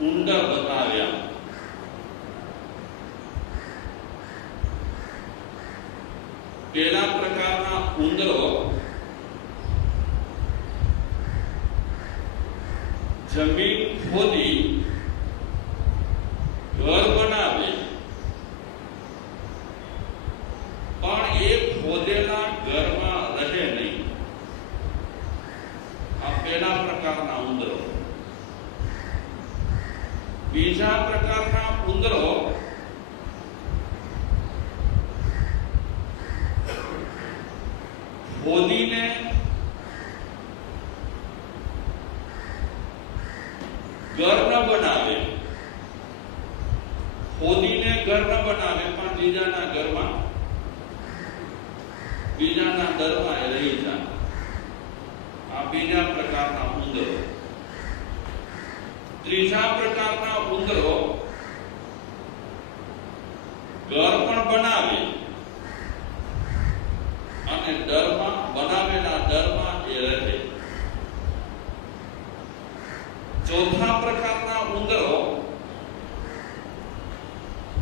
ઉંદર બતાવ્યા. પેલા પ્રકારના ઉંદરો જમીન ખોદી ઘર બનાવે, પણ એ ખોદેલા ઘરમાં રહે નહીં. આ પેલા પ્રકારના ઉંદરો. બીજા પ્રકારના ઉંદરો ખોદીને ઘર ન બનાવે, ખોદીને ઘર ન બનાવે, પણ બીજાના ઘરમાં, બીજાના દરમાં રહી જાય. આ બીજા પ્રકારના ઉંદરો. ત્રીજા પ્રકારના ઉંદરો ઘર પણ બનાવે અને દરમાં, બનાવેલા દરમાં એ રહે. ચોથા પ્રકારના ઉંદરો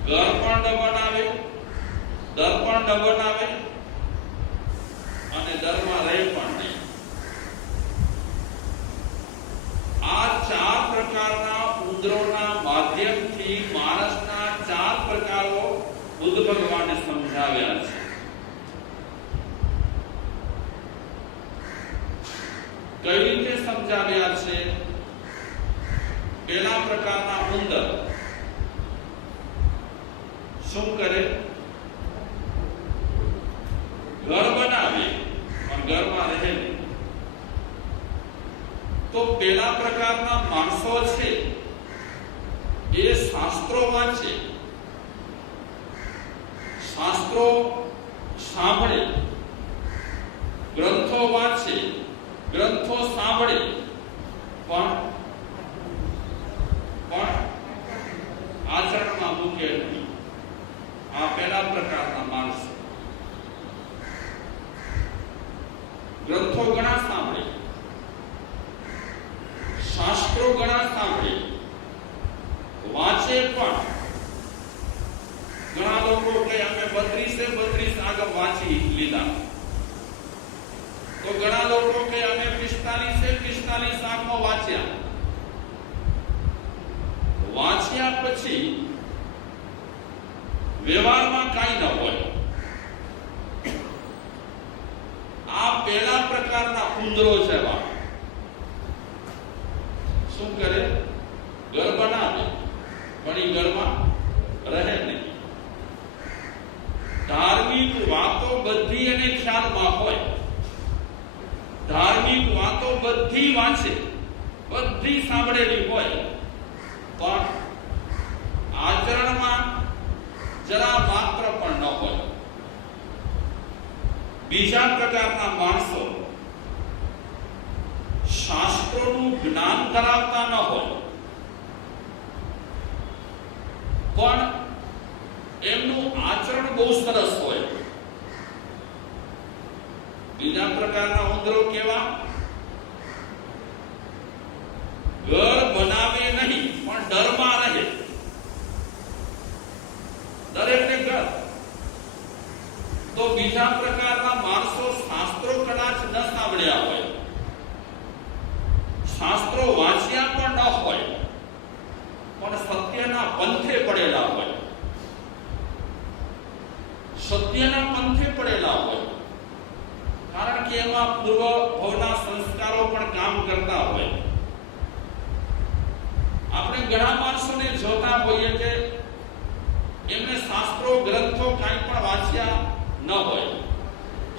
ઘર પણ ન બનાવે, દર પણ ન બનાવે અને દરમાં રહે પણ નહીં. આ ચાર પ્રકારના ઉંદરોના માધ્યમથી માણસના ચાર પ્રકારો બુદ્ધ ભગવાને સમજાવ્યા છે. કઈ રીતે સમજાવ્યા છે? પહેલા પ્રકારના ઉંદર શું કરે? ઘર બનાવે પણ ઘરમાં રહે નહીં. તો પહેલા પ્રકારના માણસો છે એ શાસ્ત્રો વાંચે, શાસ્ત્રો સાંભળે, ગ્રંથો વાંચે, ગ્રંથો સાંભળે, પણ આચરણમાં મૂકે નહીં. આ પહેલા પ્રકારના માણસો. ગ્રંથો ઘણા સાંભળે, શાસ્ત્રો ઘણા સાંભળે, વાંચે પણ. ઘણા લોકો કે અમે 32 આગળ વાંચી લીધા, તો ઘણા લોકો કે અમે 45 આગળ વાંચ્યા. વાંચ્યા પછી વ્યવહારમાં કાંઈ ન હોય. આ પહેલા પ્રકારના ઉંદરો જેવા શું કરે? ઘર બનાવે પણ એ ઘરમાં રહે નહીં. ધાર્મિક વાતો બધી એને ખ્યાલમાં હોય, ધાર્મિક વાતો બધી વાંચે, બધી સાંભળેલી હોય, પણ આચરણમાં જરા માત્ર પણ ન હોય. બીજા પ્રકારના માણસો શાસ્ત્રોનું જ્ઞાન ધરાવતા ન હોય, પણ એમનું આચરણ બહુ સરસ હોય. બીજા પ્રકારના ઉંદરો કેવા? ઘર બનાવે નહીં પણ ડરમાં રહે. દરેકને ઘર. તો બીજા પ્રકારના માણસો શાસ્ત્રો કદાચ ન સાંભળ્યા હોય, શાસ્ત્રો વાંચ્યા પણ ન હોય, પણ સત્યના પંથે પડેલા હોય, સત્યના પંથે પડેલા હોય. કારણ કે એમાં પૂર્વ ભવના સંસ્કારો પણ કામ કરતા હોય. આપણે ઘણા માણસોને જોતા હોઈએ કે એમને શાસ્ત્રો ગ્રંથો કાંઈ પણ વાંચ્યા ન હોય,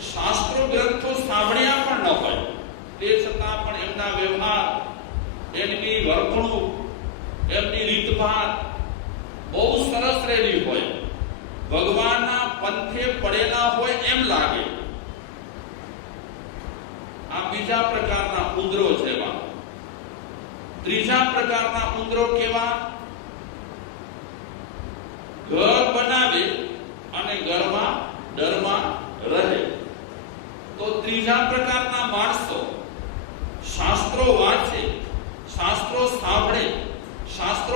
શાસ્ત્રો ગ્રંથો સાંભળ્યા પણ ન હોય, તે છતાં પણ એમના વ્યવહાર, એમની વર્તણૂક, એમની રીતભાત બહુ સરસ રહેલી હોય, ભગવાનના પંથે પડેલા હોય એમ લાગે. આ બીજા પ્રકારના ઉંદરો જેવા. ત્રીજા પ્રકારના ઉંદરો કેવા? ઘર બનાવે અને ઘરમાં ડરમાં રહે. તો ત્રીજા પ્રકારના માણસો શાસ્ત્રો વાંચે, શાસ્ત્રો સાંભળે, શાસ્ત્રો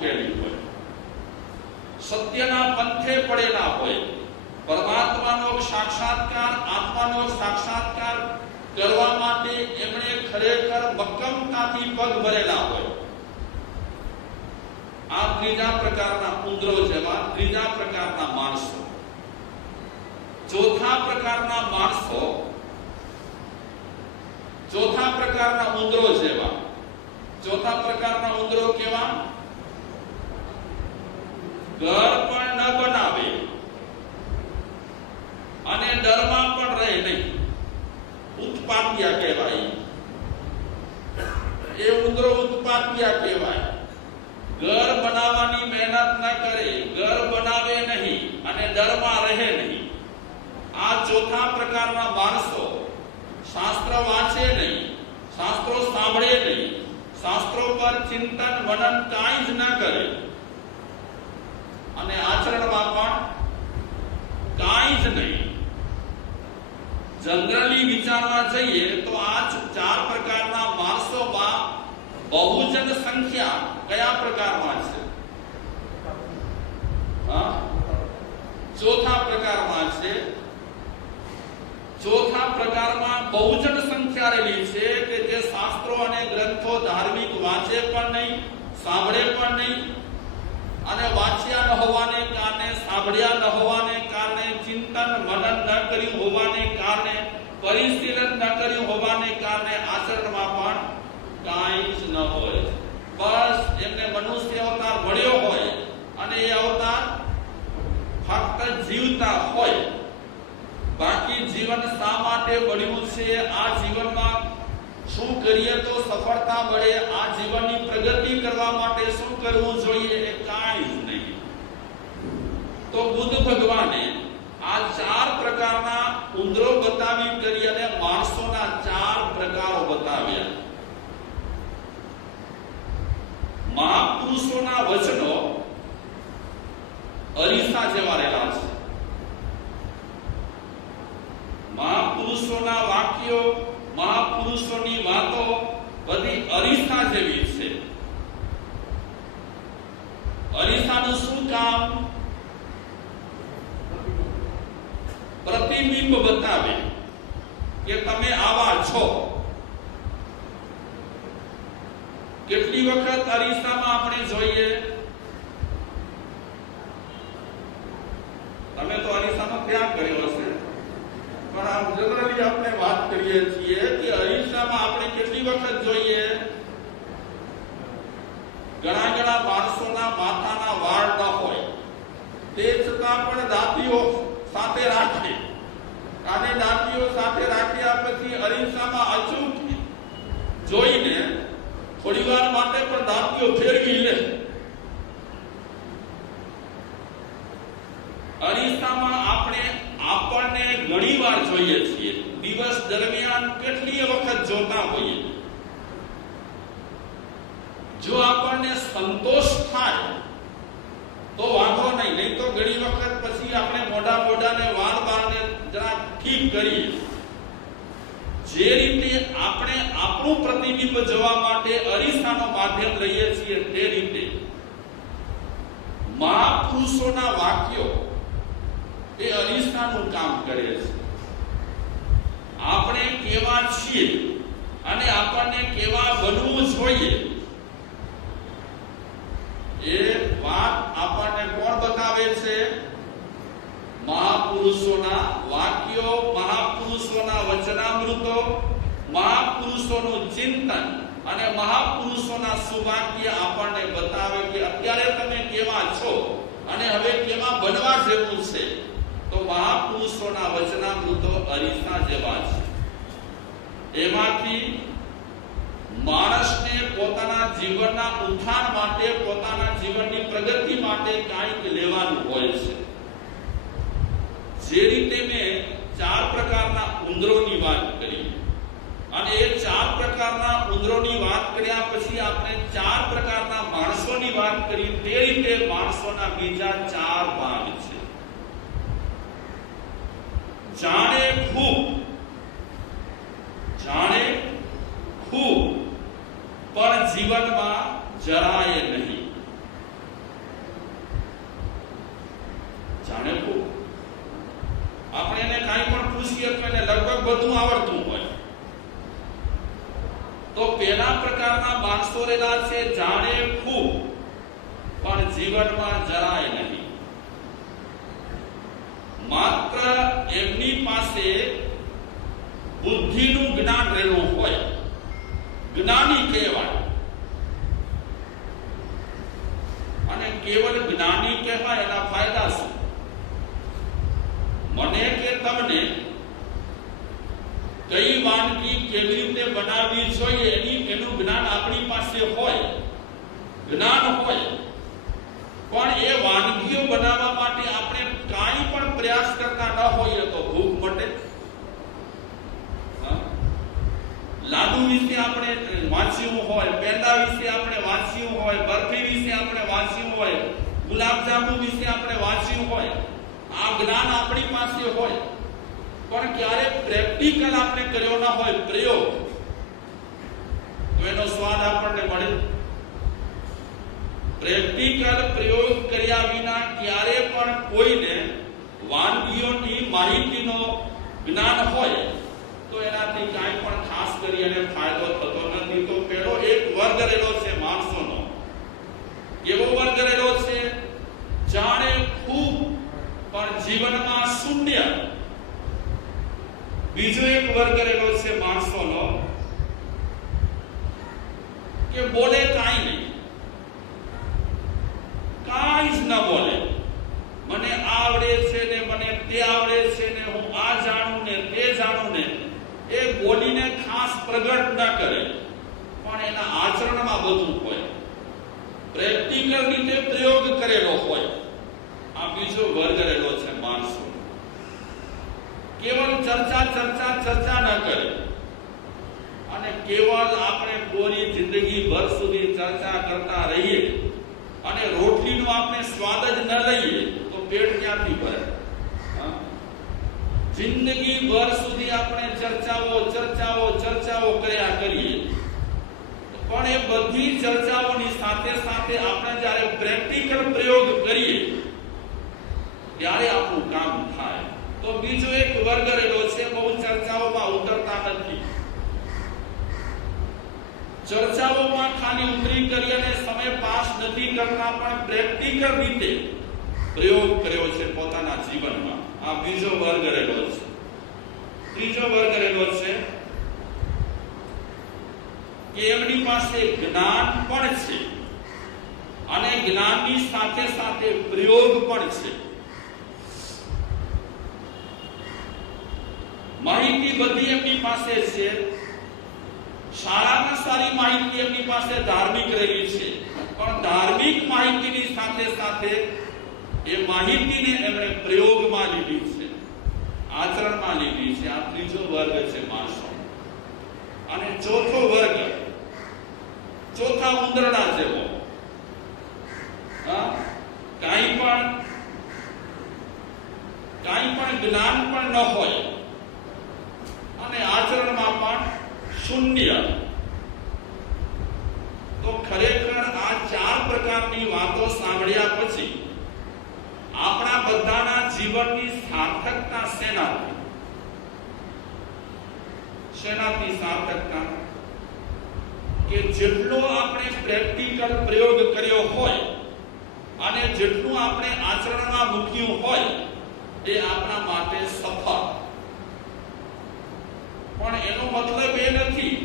મૂકેલી હોય, સત્યના પંથે પડેલા હોય, પરમાત્માનો સાક્ષાત્કાર, આત્માનો સાક્ષાત્કાર કરવા માટે એમણે ખરેખર મક્કમતાથી પગ ભરેલા હોય. આ ત્રીજા પ્રકારના ઉંદરો જેવા ત્રીજા પ્રકારના માણસો. ચોથા પ્રકારના માણસો, ચોથા પ્રકારના ઉંદરો જેવા. ચોથા પ્રકારના ઉંદરો કેવા? ઘર પણ ન બનાવે અને ડરમાં પણ રહે નહીં. ઉત્પાતિયા કહેવાય. એ ઉંદરો ઉત્પાતિયા કહેવાય. ઘર બનાવવાની મહેનત ન કરે, ઘર બનાવે નહીં અને ડરમાં રહે નહીં. આ ચોથા પ્રકારના માણસો શાસ્ત્ર વાંચે નહીં, શાસ્ત્રો સાંભળે નહીં, શાસ્ત્રો પર ચિંતન મનન કાંઈ જ ન કરે અને આચરણમાં પણ કાંઈ જ નહીં. જનરલી વિચારવા જઈએ તો આ ચાર પ્રકારના માણસોમાં બહુજન સંખ્યા કયા પ્રકારમાં છે? ચોથા પ્રકારમાં છે. ચોથા પ્રકારમાં બહુજન સંખ્યા રહેલી છે કે જે શાસ્ત્રો અને ગ્રંથો ધાર્મિક વાંચે પણ નહીં, સાંભળે પણ નહીં અને વાંચ્યા ન હોવાને કારણે, સાંભળ્યા ન હોવાને કારણે, ચિંતન મનન ન કર્યું હોવાને કારણે, પરિશીલન ન કર્યું હોવાને કારણે આચરણમાં પણ કાંઈ જ ન હોય. બસ એમને મનુષ્ય અવતાર મળ્યો હોય અને એ અવતાર ફક્ત જીવતા હોય. બાકી જીવન શા માટે મળ્યું છે, આ જીવનમાં શું કરીએ તો સફળતા મળે, આ જીવનની પ્રગતિ કરવા માટે શું કરવું જોઈએ, એ કાંઈ જ નહીં. તો બુદ્ધ ભગવાને આ ચાર પ્રકારના ઉંદરો બતાવી કરી અને માણસોના ચાર પ્રકારો બતાવ્યા. મહાપુરુષોના વચનો અરીસા જેવા રહેલા છે. મહાપુરુષોના વાક્યો, મહાપુરુષોની વાતો બધી અરીસા જેવી છે. અરીસાનું શું કામ? પ્રતિબિંબ બતાવે કે તમે આવા છો. કેટલી વખત અરીસામાં આપણે જોઈએ? તમે તો અરીસાનો ત્યાગ કર્યો હશે, પણ આમ જનરલી આપણે વાત કરીએ છીએ કે અરીસામાં આપણે કેટલી વખત જોઈએ? ઘણા માણસોના માથાના વાળ ન હોય, તે છતાં પણ દાંતીઓ સાથે રાખે અને દાંતીઓ સાથે રાખ્યા પછી અરીસામાં અચૂક જોઈને થોડી વાર માટે પણ દાંતીઓ ફેરવી લે. અરીસામાં આપણને ઘણી વાર જોઈએ છીએ. દિવસ દરમિયાન કેટલી વખત જોતા હોઈએ. જો આપણને સંતોષ થાય તો વાંધો નહીં, નહીં તો ઘણી વખત પછી આપણે મોઢાને વાળને જરા ઠીક કરીએ. જે રીતે આપણે આપણું પ્રતિબિંબ જોવા માટે અરીસાનો માધ્યમ લઈએ છીએ, તે રીતે મહાપુરુષોના વાક્યો એ અરીસાનું કામ કરે છે. આપણે કેવા છીએ અને આપણને કેવા બનવું જોઈએ એ વાત આપણને કોણ બતાવે છે? મહાપુરુષોના વાક્યો, મહાપુરુષોના વચનામૃતો, મહાપુરુષોનું ચિંતન અને મહાપુરુષોના સુવાક્ય આપણને બતાવે કે અત્યારે તમે કેવા છો અને હવે કેવા બનવા જેવું છે. તો મહાપુરુષોના વચનામૃતો અરીસા જેવા છે. એમાંથી માણસને પોતાના જીવનના ઉત્થાન માટે, પોતાના જીવનની પ્રગતિ માટે કાંઈક લેવાનું હોય છે. જે રીતે મેં ચાર પ્રકારના ઉંદરોની વાત કરી અને એ ચાર પ્રકારના ઉંદરોની વાત કર્યા પછી આપણે ચાર પ્રકારના માણસોની વાત કરી, તે રીતે માણસોના બીજા ચાર ભાગ છે. જાણે ખૂબ પણ જીવનમાં જરાય નહીં. જીવનમાં જરાય નહીં. માત્ર એમની પાસે બુદ્ધિનું જ્ઞાન રહેલું હોય, જ્ઞાની કહેવાય. અને કેવળ જ્ઞાની કહેવાય એના ફાયદા શું? મને કે તમને કઈ વાનગી કેવી રીતે બનાવવી જોઈએ એનું જ્ઞાન આપણી પાસે હોય, જ્ઞાન હોય, પણ એ વાનગીઓ બનાવવા માટે આપણે કાંઈ પણ પ્રયાસ કરતા ન હોઈએ તો ભૂખ મટે. લાડુ વિશે આપણે વાંચ્યું હોય, પેંડા વિશે આપણે વાંચ્યું હોય, બરફી વિશે આપણે વાંચ્યું હોય, ગુલાબજાંબુ વિશે આપણે વાંચ્યું હોય, આ જ્ઞાન આપણી પાસે હોય, પણ ક્યારે પ્રેક્ટિકલ આપણે કર્યો ના હોય, પ્રયોગ, તો એનો સ્વાદ આપણને મળે. પ્રેક્ટિકલ પ્રયોગ કર્યા વિના ક્યારે પણ કોઈને વાનગીઓની માહિતીનો જ્ઞાન હોય તો એનાથી કાંઈ પણ ખાસ કરી અને ફાયદો થતો નથી. તો પેલો એક વર્ગ રહેલો છે માણસોનો. એવો વર્ગ રહેલો છે જાણે ખૂબ પણ જીવનમાં શૂન્ય. બીજો એક વર્ગ રહેલો છે માણસોનો કે બોલે કાંઈ નહીં, કાંઈ જ ન બોલે. મને આવડે છે ને મને તે આવડે છે ને હું આ જાણું ને તે જાણું ને, એ બોલીને ખાસ પ્રગટ ન કરે પણ એના આચરણમાં બધું હોય, પ્રેક્ટિકલ રીતે પ્રયોગ કરેલો હોય. આ બીજો વર્ગ રહેલો છે માણસો. કેવળ ચર્ચા ન કરે અને કેવળ આપણે પૂરી જિંદગી ભર સુધી ચર્ચા કરતા રહીએ અને રોટલીનો આપણે સ્વાદ જ ન લઈએ તો પેટ ક્યાંથી ભરે? જિંદગી ભર સુધી આપણે ચર્ચાઓ કર્યા કરીએ, પણ એ બધી ચર્ચાઓની સાથે સાથે આપણે જ્યારે પ્રેક્ટિકલ પ્રયોગ કરીએ ત્યારે આપણું કામ થાય. તો બીજો એક વર્ગ રહેલો છે, બહુ ચર્ચાઓમાં ઉતરતા નથી. ચર્ચાઓમાં ખાલી ઉતરી કરી અને સમય પાસ નથી કરતા, પણ પ્રેક્ટિકલ રીતે પ્રયોગ કર્યો છે પોતાના જીવનમાં. આ બીજો વર્ગ રહેલો છે. ત્રીજો વર્ગ રહેલો છે કે એમની પાસે જ્ઞાન પણ છે અને જ્ઞાનની સાથે સાથે પ્રયોગ પણ છે. માહિતી બધી એમની પાસે છે, શાળામાં સારી માહિતી એમની પાસે ધાર્મિક રહેલી છે, પણ ધાર્મિક માહિતીની સાથે સાથે એ માહિતીને એમણે પ્રયોગમાં લીધી છે, આચરણમાં લીધી છે. આ ત્રીજો વર્ગ છે માણસો. અને ચોથો વર્ગ, ચોથા ઉંદરડા જેવો, કાંઈ પણ જ્ઞાન પણ ન હોય અને આચરણમાં પણ શૂન્ય. તો ખરેખર આ ચાર પ્રકારની વાતો સાંભળ્યા પછી આપણા બધાના જીવનની સાર્થકતા શેનાથી સાર્થકતા? કે જેટલો આપણે પ્રેક્ટિકલ પ્રયોગ કર્યો હોય અને જેટલું આપણે આચરણમાં મૂક્યું હોય એ આપણા માટે સફળ. પણ એનો મતલબ એ નથી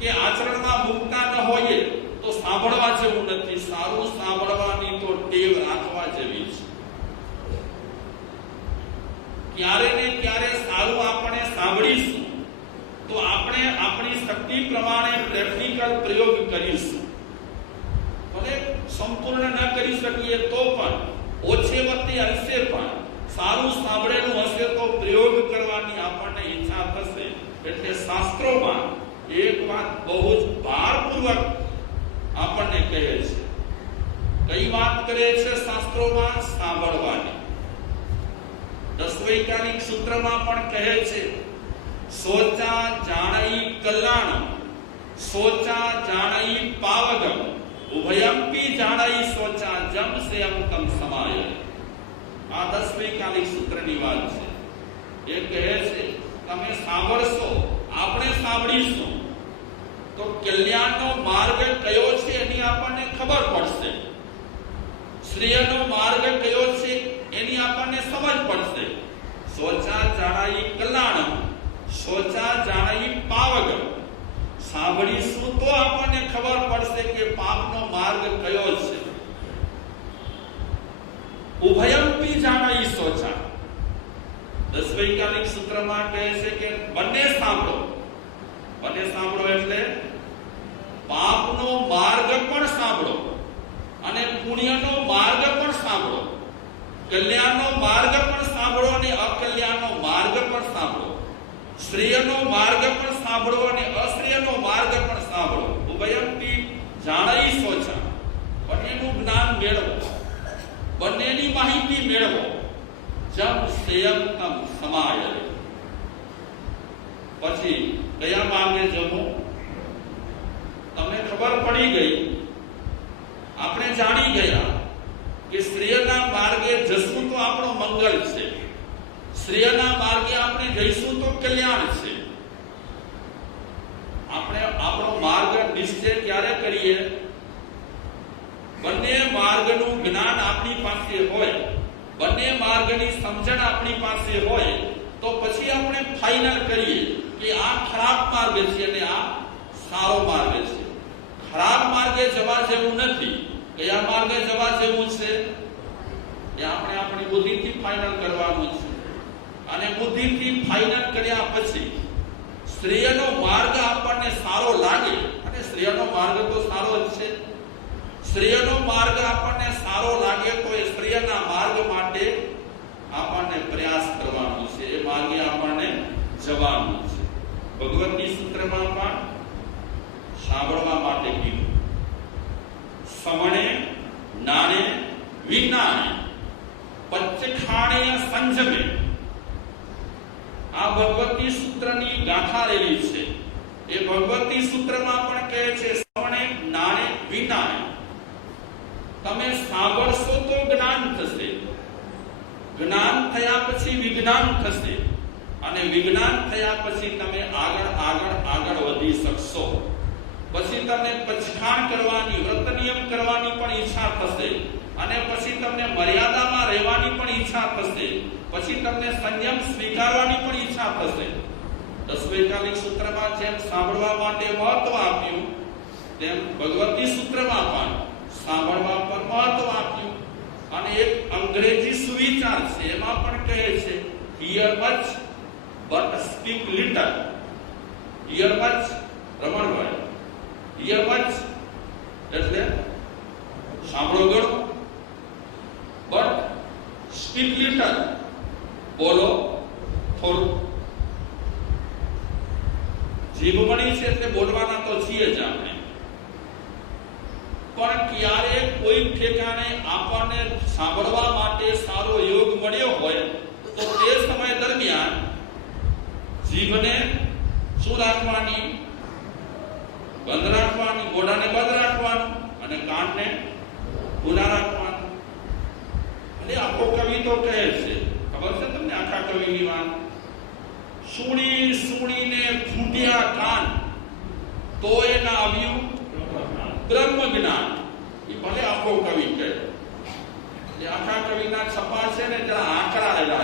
કે આચરણમાં મૂકતા ન હોઈએ તો સાંભળવા જેવું નથી. સારું સાંભળવાની તો ટેવ રાખવા જેવી છે. ક્યારે ને ક્યારે સારું આપણે સાંભળીશું તો આપણે આપણી શક્તિ પ્રમાણે પ્રેક્ટિકલ પ્રયોગ કરીશું. ભલે સંપૂર્ણ ન કરી શકીએ તો પણ ઓછે વત્તે અંશે પણ સારું સાંભળેલું હશે તો પ્રયોગ કરવાની આપણને ઈચ્છા થશે. એટલે શાસ્ત્રોમાં એક વાત બહુ જ ભારપૂર્વક આપણને કહે છે. કઈ વાત કરે છે શાસ્ત્રોમાં? સાંભળવાની. દસવૈકાનિક સૂત્રમાં પણ કહે છે સોચા જાણઈ કલ્યાણમ, સોચા જાણઈ પાવગમ, ઉભયંપી જાણઈ સોચા જમ સેયમ તમ સમાય. આ દસવૈકાનિક સૂત્રની વાત છે. એ કહે છે તમે સાંભળશો, આપણે સાંભળીશું તો કલ્યાણનો માર્ગ કયો છે એની આપણને ખબર પડશે. શ્રેયનો માર્ગ કયો છે એની આપણને સમજ પડશે. શોચા જાણાઈ કલ્યાણમ, શોચા જાણાઈ પાવગમ. સાંભળીશું તો આપણને ખબર પડશે કે પાપનો માર્ગ કયો છે. ઉભયમપી જાણાઈ શોચા. દસવૈકાલિક સૂત્રમાં કહે છે કે બંને સાંભળો. બંને સાંભળો એટલે પાપનો માર્ગ પણ સાંભળો અને પુણ્યનો માર્ગ પણ સાંભળો. કલ્યાણનો માર્ગ પણ સાંભળો અને અકલ્યાણનો માર્ગ પણ સાંભળો. શ્રેયનો માર્ગ પણ સાંભળો અને અશ્રેયનો માર્ગ પણ સાંભળો. ઉભયમપી જાણાઈ શોચા. બંનેનું જ્ઞાન મેળવો, બંનેની માહિતી મેળવો. જમ સેયમ તમ સમાય. પછી કયા માર્ગે જવું તમને ખબર પડી ગઈ. આપણે જાણી ગયા કે શ્રેયના માર્ગે જશું તો આપણો મંગળ છે, શ્રેયના માર્ગે આપણે જઈશું તો કલ્યાણ છે. આપણે આપણો માર્ગ નિશ્ચય ક્યારે કરીએ? બંને માર્ગનું જ્ઞાન આપણી પાસે હોય, બંને માર્ગની સમજણ આપણી પાસે હોય તો પછી આપણે ફાઇનલ કરીએ કે આ ખરાબ માર્ગ છે અને આ સારો માર્ગ છે. ખરાબ માર્ગે જવા જેવું નથી. કયા માર્ગે જવા જેવું છે એ આપણે આપણી બુદ્ધિથી ફાઇનલ કરવાનું છે. અને બુદ્ધિથી ફાઇનલ કર્યા પછી શ્રેયનો માર્ગ આપણને સારો લાગે, અને શ્રેયનો માર્ગ તો સારો જ છે. શ્રેયનો માર્ગ આપણને સારો લાગે તો એ શ્રેયના માર્ગ માટે આપણને પ્રયાસ કરવાનો છે, એ માર્ગે આપણને જવાનું છે. ભગવતી સૂત્રમાં પણ સાંભળવા માટે કીધું. સમણે નાણે વિજ્ઞાને પંચખાણે સંજમે. આ ભગવતી સૂત્રની ગાથા રહેલી છે. એ ભગવતી સૂત્રમાં પણ કહે છે સમણે નાણે વિજ્ઞાને. તમે સાંભળશો તો જ્ઞાન થશે, જ્ઞાન થયા પછી વિજ્ઞાન થશે, અને વિજ્ઞાન થયા પછી તમે આગળ આગળ આગળ વધી શકશો. પછી તમને પંચખાણ કરવાની, વ્રત નિયમ કરવાની પણ ઈચ્છા થશે, અને પછી તમને મર્યાદામાં રહેવાની પણ ઈચ્છા થશે. પછી તમને સંયમ સ્વીકારવાની પણ ઈચ્છા થશે. દસવૈકાલિક સૂત્રમાં જેમ સાંભળવા માટે મહત્વ આપ્યું, તેમ ભગવતી સૂત્રમાં પણ સાંભળવા પર મહત્વ આપ્યું. અને એક અંગ્રેજી સુવિચાર છે, એમાં પણ કહે છે hear much but speak little. hear much, Ramanbhai, hear much એટલે સાંભળો ઘણું, but speak little, બોલો થોડું. જીભ મળી છે એટલે બોલવાના તો છીએ જ આપણે, પણ ક્યારે કોઈ ઠેકાણે આપણને સાંભળવા માટે સારો યોગ મળ્યો હોય તો તે સમય દરમિયાન જીભને શું રાખવાની? બંધ રાખવાની. મોઢાને બંધ રાખવાનું અને કાનને ખુલ્લા રાખવાનું. અને આખો કવિ તો કહે છે, ખબર છે તમને આખા કવિની વાત? સુણી સુણીને ફૂટ્યા કાન તો એના આવ્યું બ્રહ્મ જ્ઞાન. એ ભલે આખો કવિ કહે. આખા કવિના છપા છે ને જરા આંકડા રહેલા